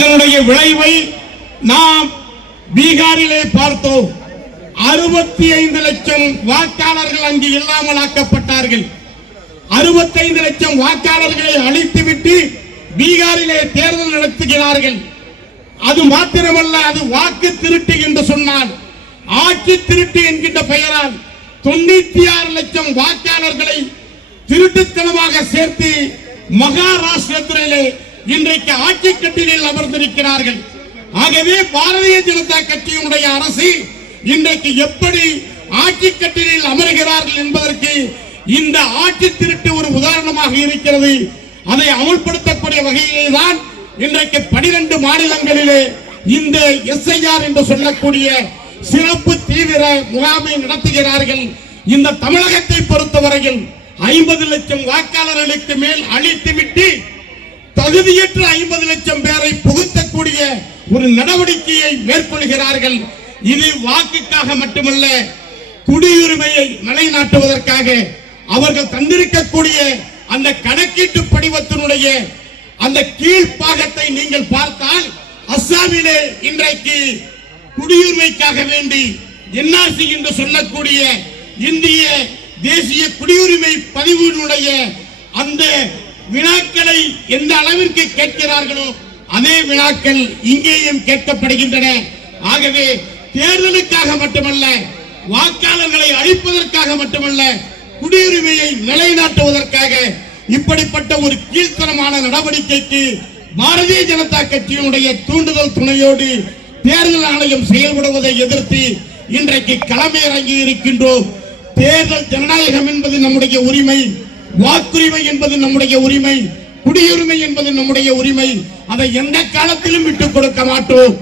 அதனுடைய விளைவை நாம் பீகாரிலே பார்த்தோம். 65 லட்சம் வாக்காளர்கள் அங்கு இல்லாமல் ஆக்கப்பட்டார்கள். 65 லட்சம் வாக்காளர்களை அழித்துவிட்டு பீகாரிலே தேர்தல் நடத்துகிறார்கள். அது மாத்திரமல்ல, அது வாக்கு திருட்டு என்று சொன்னால் ஆட்சி திருட்டு என்கின்ற பெயரால் 96 லட்சம் வாக்காளர்களை திருட்டுத்தனமாக சேர்த்து மகாராஷ்டிரத்திலே இன்றைக்கு ஆட்சி கட்டிலில் அமர்ந்திருக்கிறார்கள். ஆகவே பாரதிய ஜனதா கட்சியினுடைய அரசு இன்றைக்கு எப்படி ஆட்சி கட்டிலில் அமர்கிறார்கள் என்பதற்கு இந்த ஆட்சி திருட்டு ஒரு உதாரணமாக இருக்கிறது. அதை அமல்படுத்தக்கூடிய வகையிலே தான் இன்றைக்கு 12 மாநிலங்களிலே இந்த SIR என்று சொல்லக்கூடிய சிறப்பு தீவிர முகாமை நடத்துகிறார்கள். இந்த தமிழகத்தை பொறுத்தவரையில் 50 லட்சம் வாக்காளர்களுக்கு மேல் அழித்துவிட்டு தகுதியற்ற 50 லட்சம் பேரை புகுத்தக்கூடிய ஒரு நடவடிக்கையை மேற்கொள்கிறார்கள். இது வாக்குக்காக மட்டுமல்ல, குடியுரிமையை நிலைநாட்டுவதற்காக அவர்கள் தந்திருக்கக்கூடிய அந்த கணக்கீட்டு படிவத்தினுடைய அந்த கீழ்ப்பாகத்தை நீங்கள் பார்த்தால் அஸ்ஸாமிலே இன்றைக்கு குடியுரிமைக்காக வேண்டி NRC என்று சொல்லக்கூடிய இந்திய தேசிய குடியுரிமை பதிவினுடைய அந்த வினாக்களை எந்த அளவிற்கு கேட்கிறார்களோ அதே வினாக்கள் இங்கேயும் கேட்கப்படுகின்றன. ஆகவே தேர்தலுக்காக மட்டுமல்ல, வாக்காளர்களை அழிப்பதற்காக மட்டுமல்ல, குடியுரிமையை நிலைநாட்டுவதற்காக இப்படிப்பட்ட ஒரு கீழ்த்தரமான நடவடிக்கைக்கு பாரதிய ஜனதா கட்சியினுடைய தூண்டுதல் துணையோடு தேர்தல் ஆணையம் செயல்படுவதை எதிர்த்து இன்றைக்கு களமிறங்கி இருக்கின்றோம். தேர்தல் ஜனநாயகம் என்பது நம்முடைய உரிமை, வாக்குரிமை என்பது நம்முடைய உரிமை, குடியுரிமை என்பது நம்முடைய உரிமை. அதை எந்த காலத்திலும் விட்டுக் கொடுக்க மாட்டோம்.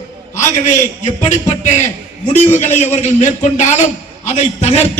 ஆகவே எப்படிப்பட்ட முடிவுகளை அவர்கள் மேற்கொண்டாலும் அதை தகர்த்து